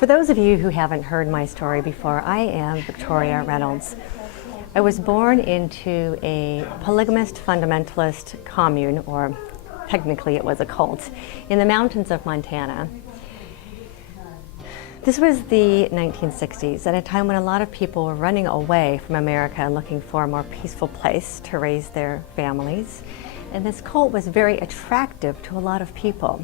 For those of you who haven't heard my story before, I am Victoria Reynolds. I was born into a polygamist fundamentalist commune, or technically it was a cult, in the mountains of Montana. This was the 1960s, at a time when a lot of people were running away from America and looking for a more peaceful place to raise their families. And this cult was very attractive to a lot of people,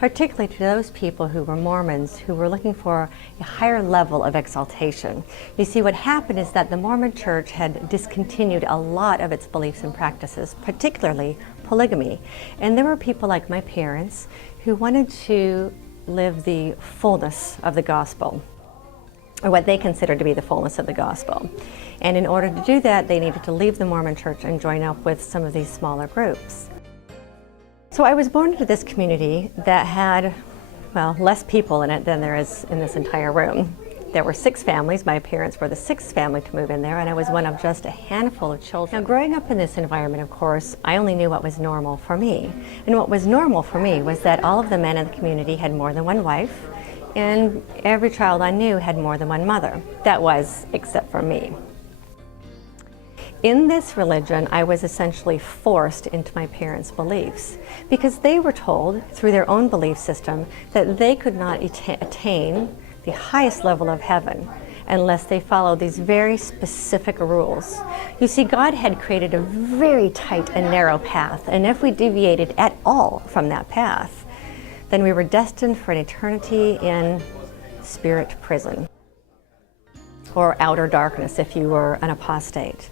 particularly to those people who were Mormons, who were looking for a higher level of exaltation. You see, what happened is that the Mormon Church had discontinued a lot of its beliefs and practices, particularly polygamy. And there were people like my parents who wanted to live the fullness of the gospel, or what they considered to be the fullness of the gospel. And in order to do that, they needed to leave the Mormon Church and join up with some of these smaller groups. So I was born into this community that had, well, less people in it than there is in this entire room. There were 6 families. My parents were the 6th family to move in there, and I was one of just a handful of children. Now, growing up in this environment, of course, I only knew what was normal for me. And what was normal for me was that all of the men in the community had more than one wife, and every child I knew had more than one mother. That was, except for me. In this religion, I was essentially forced into my parents' beliefs because they were told through their own belief system that they could not attain the highest level of heaven unless they followed these very specific rules. You see, God had created a very tight and narrow path, and if we deviated at all from that path, then we were destined for an eternity in spirit prison, or outer darkness if you were an apostate.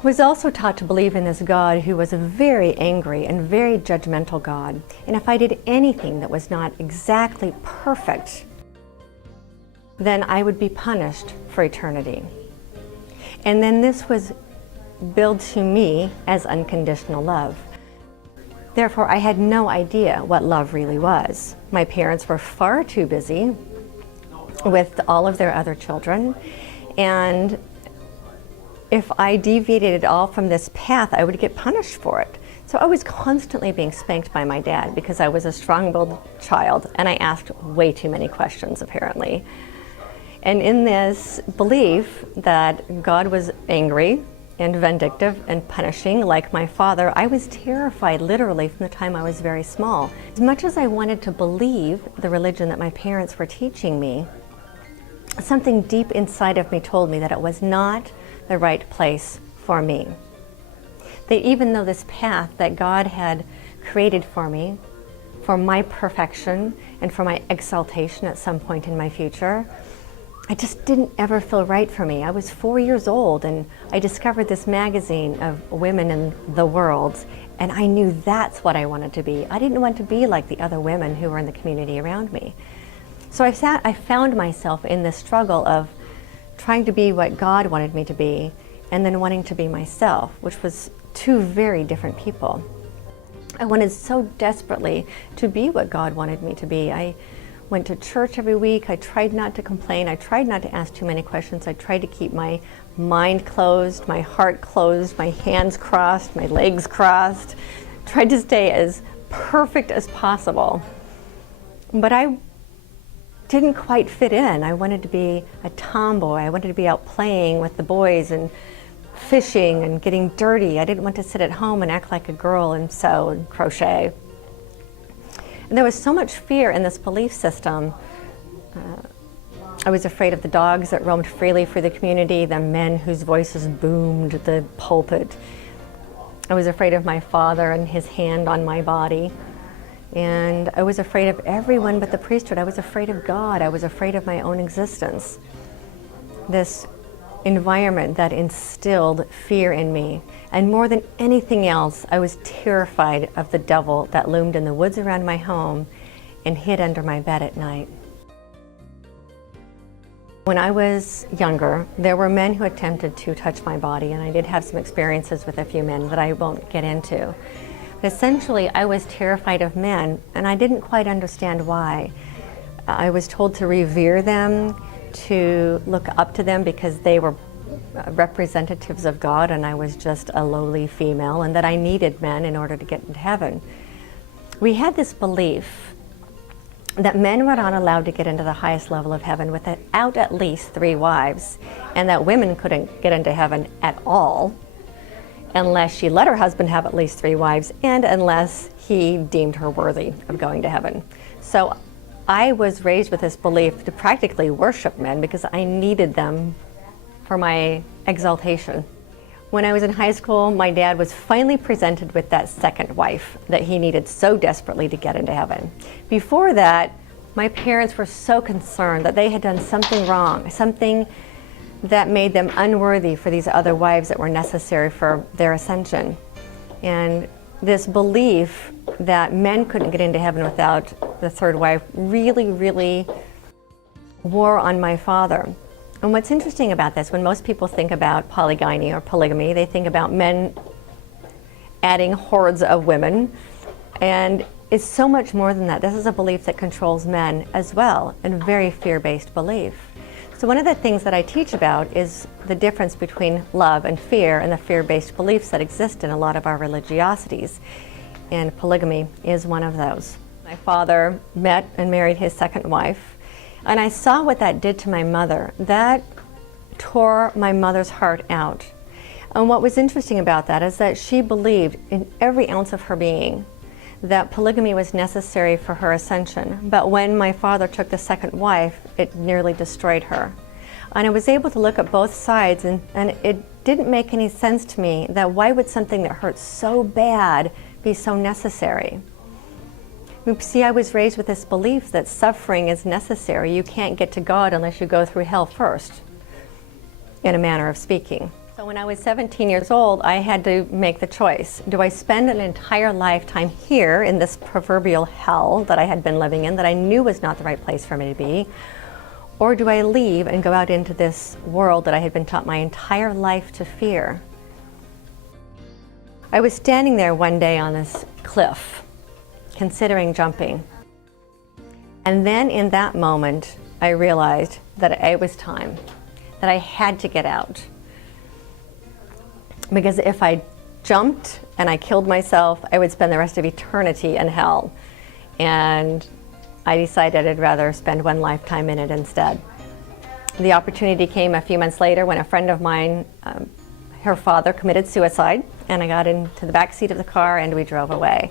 I was also taught to believe in this God who was a very angry and very judgmental God. And if I did anything that was not exactly perfect, then I would be punished for eternity. And then this was billed to me as unconditional love. Therefore, I had no idea what love really was. My parents were far too busy with all of their other children, and if I deviated at all from this path, I would get punished for it. So I was constantly being spanked by my dad because I was a strong-willed child and I asked way too many questions, apparently. And in this belief that God was angry and vindictive and punishing like my father, I was terrified literally from the time I was very small. As much as I wanted to believe the religion that my parents were teaching me, something deep inside of me told me that it was not the right place for me. That even though this path that God had created for me, for my perfection and for my exaltation at some point in my future, it just didn't ever feel right for me. I was 4 years old and I discovered this magazine of women in the world, and I knew that's what I wanted to be. I didn't want to be like the other women who were in the community around me. So I found myself in this struggle of trying to be what God wanted me to be, and then wanting to be myself, which was 2 very different people. I wanted so desperately to be what God wanted me to be. I went to church every week. I tried not to complain. I tried not to ask too many questions. I tried to keep my mind closed, my heart closed, my hands crossed, my legs crossed. Tried to stay as perfect as possible. But I didn't quite fit in. I wanted to be a tomboy. I wanted to be out playing with the boys and fishing and getting dirty. I didn't want to sit at home and act like a girl and sew and crochet. And there was so much fear in this belief system. I was afraid of the dogs that roamed freely through the community, the men whose voices boomed the pulpit. I was afraid of my father and his hand on my body. And I was afraid of everyone but the priesthood. I was afraid of God. I was afraid of my own existence. This environment that instilled fear in me. And more than anything else, I was terrified of the devil that loomed in the woods around my home and hid under my bed at night. When I was younger, there were men who attempted to touch my body, and I did have some experiences with a few men that I won't get into. Essentially, I was terrified of men, and I didn't quite understand why. I was told to revere them, to look up to them because they were representatives of God and I was just a lowly female, and that I needed men in order to get into heaven. We had this belief that men were not allowed to get into the highest level of heaven without at least 3 wives, and that women couldn't get into heaven at all unless she let her husband have at least 3 wives and unless he deemed her worthy of going to heaven. So I was raised with this belief to practically worship men because I needed them for my exaltation. When I was in high school, my dad was finally presented with that second wife that he needed so desperately to get into heaven. Before that, my parents were so concerned that they had done something wrong, something that made them unworthy for these other wives that were necessary for their ascension. And this belief that men couldn't get into heaven without the third wife really wore on my father. And what's interesting about this, when most people think about polygyny or polygamy, they think about men adding hordes of women. And it's so much more than that. This is a belief that controls men as well, and very fear-based belief. So one of the things that I teach about is the difference between love and fear, and the fear-based beliefs that exist in a lot of our religiosities. And polygamy is one of those. My father met and married his second wife. And I saw what that did to my mother. That tore my mother's heart out. And what was interesting about that is that she believed in every ounce of her being that polygamy was necessary for her ascension. But when my father took the second wife, it nearly destroyed her. And I was able to look at both sides, and it didn't make any sense to me that why would something that hurts so bad be so necessary? See, I was raised with this belief that suffering is necessary. You can't get to God unless you go through hell first, in a manner of speaking. So when I was 17 years old, I had to make the choice. Do I spend an entire lifetime here in this proverbial hell that I had been living in, that I knew was not the right place for me to be? Or do I leave and go out into this world that I had been taught my entire life to fear? I was standing there one day on this cliff, considering jumping. And then in that moment, I realized that it was time, that I had to get out. Because if I jumped and I killed myself, I would spend the rest of eternity in hell. And I decided I'd rather spend one lifetime in it instead. The opportunity came a few months later when a friend of mine, her father committed suicide, and I got into the back seat of the car and we drove away.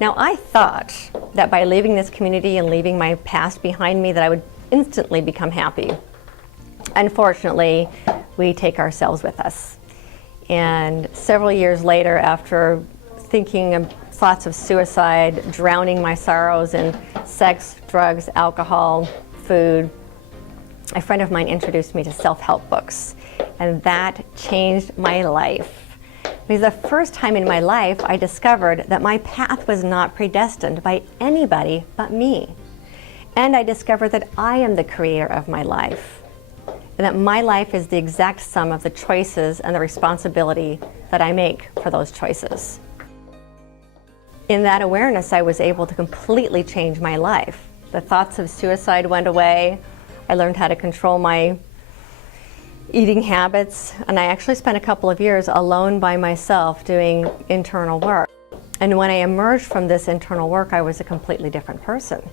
Now, I thought that by leaving this community and leaving my past behind me that I would instantly become happy. Unfortunately, we take ourselves with us. And several years later, after thinking of thoughts of suicide, drowning my sorrows in sex, drugs, alcohol, food, a friend of mine introduced me to self-help books. And that changed my life. Because the first time in my life, I discovered that my path was not predestined by anybody but me. And I discovered that I am the creator of my life. And that my life is the exact sum of the choices and the responsibility that I make for those choices. In that awareness, I was able to completely change my life. The thoughts of suicide went away. I learned how to control my eating habits, and I actually spent a couple of years alone by myself doing internal work. And when I emerged from this internal work, I was a completely different person.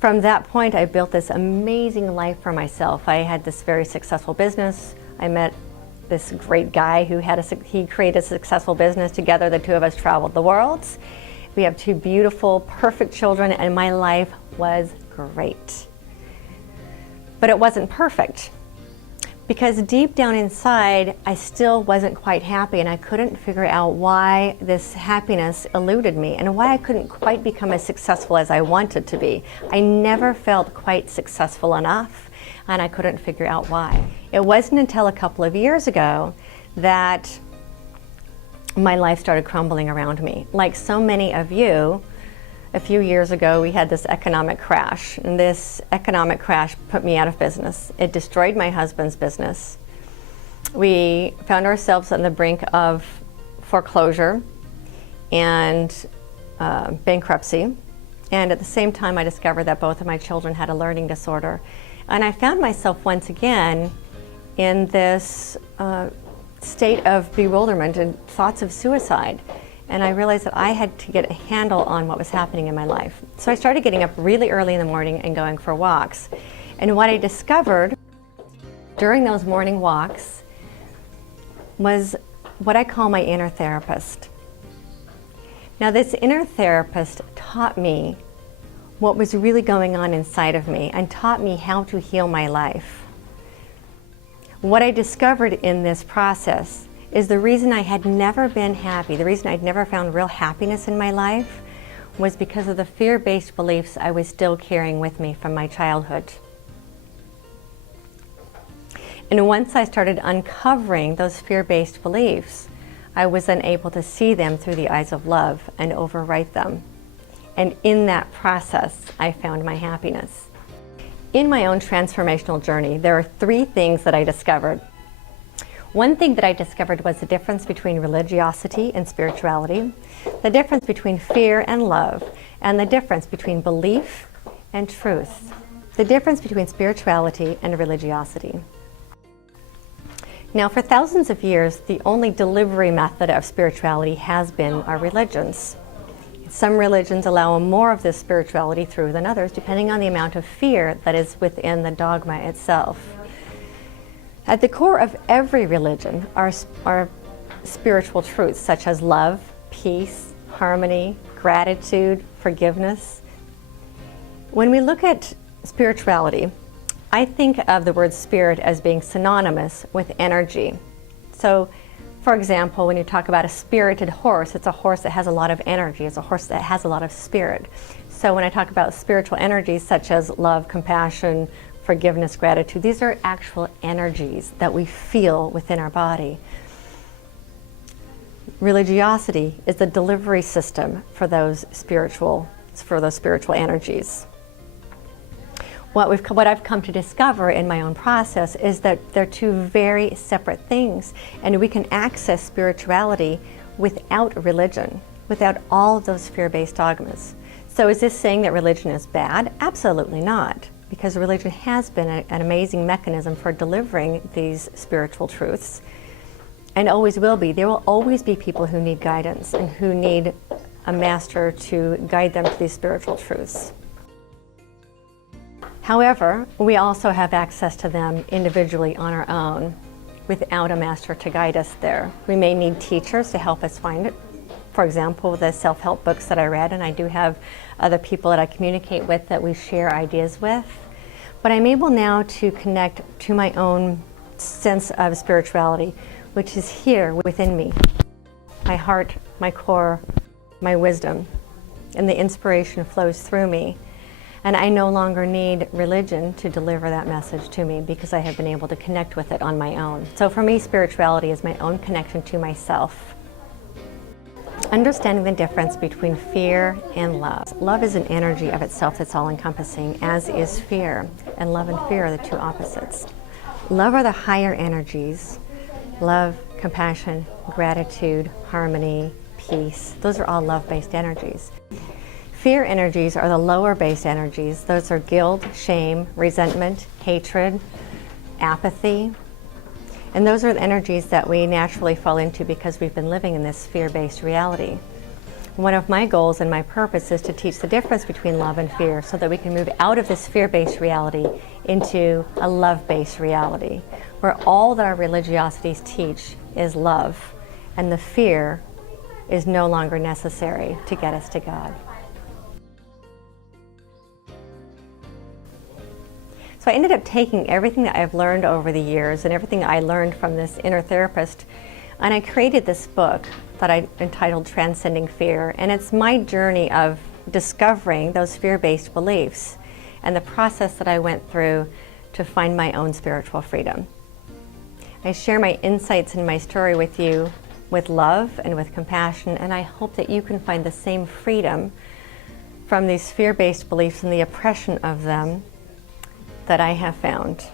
From that point, I built this amazing life for myself. I had this very successful business. I met this great guy who he created a successful business. Together, the two of us traveled the world. We have 2 beautiful, perfect children, and my life was great. But it wasn't perfect. Because deep down inside, I still wasn't quite happy, and I couldn't figure out why this happiness eluded me and why I couldn't quite become as successful as I wanted to be. I never felt quite successful enough, and I couldn't figure out why. It wasn't until a couple of years ago that my life started crumbling around me. Like so many of you, a few years ago, we had this economic crash, and this economic crash put me out of business. It destroyed my husband's business. We found ourselves on the brink of foreclosure and bankruptcy. And at the same time, I discovered that both of my children had a learning disorder. And I found myself once again in this state of bewilderment and thoughts of suicide. and I realized that I had to get a handle on what was happening in my life. So I started getting up really early in the morning and going for walks. And what I discovered during those morning walks was what I call my inner therapist. Now, this inner therapist taught me what was really going on inside of me and taught me how to heal my life. What I discovered in this process is the reason I had never been happy, the reason I'd never found real happiness in my life, was because of the fear-based beliefs I was still carrying with me from my childhood. And once I started uncovering those fear-based beliefs, I was then able to see them through the eyes of love and overwrite them. And in that process, I found my happiness. In my own transformational journey, there are 3 things that I discovered. One thing that I discovered was the difference between religiosity and spirituality, the difference between fear and love, and the difference between belief and truth, the difference between spirituality and religiosity. Now, for thousands of years, the only delivery method of spirituality has been our religions. Some religions allow more of this spirituality through than others, depending on the amount of fear that is within the dogma itself. At the core of every religion are spiritual truths such as love, peace, harmony, gratitude, forgiveness. When we look at spirituality, I think of the word spirit as being synonymous with energy. So, for example, when you talk about a spirited horse, it's a horse that has a lot of energy. It's a horse that has a lot of spirit. So when I talk about spiritual energies such as love, compassion, forgiveness, gratitude, these are actual energies that we feel within our body. Religiosity is the delivery system for those spiritual energies. What I've come to discover in my own process is that they're 2 very separate things, and we can access spirituality without religion, without all of those fear-based dogmas. So is this saying that religion is bad? Absolutely not, because religion has been an amazing mechanism for delivering these spiritual truths, and always will be. There will always be people who need guidance and who need a master to guide them to these spiritual truths. However, we also have access to them individually on our own without a master to guide us there. We may need teachers to help us find it. For example, the self-help books that I read, and I do have other people that I communicate with that we share ideas with. But I'm able now to connect to my own sense of spirituality, which is here within me. My heart, my core, my wisdom, and the inspiration flows through me. And I no longer need religion to deliver that message to me because I have been able to connect with it on my own. So for me, spirituality is my own connection to myself. Understanding the difference between fear and love. Love is an energy of itself that's all-encompassing, as is fear. And love and fear are the 2 opposites. Love are the higher energies. Love, compassion, gratitude, harmony, peace. Those are all love-based energies. Fear energies are the lower-based energies. Those are guilt, shame, resentment, hatred, apathy. And those are the energies that we naturally fall into because we've been living in this fear-based reality. One of my goals and my purpose is to teach the difference between love and fear so that we can move out of this fear-based reality into a love-based reality, where all that our religiosities teach is love, and the fear is no longer necessary to get us to God. So I ended up taking everything that I've learned over the years and everything I learned from this inner therapist, and I created this book that I entitled Transcending Fear. And it's my journey of discovering those fear-based beliefs and the process that I went through to find my own spiritual freedom. I share my insights and my story with you with love and with compassion, and I hope that you can find the same freedom from these fear-based beliefs and the oppression of them that I have found.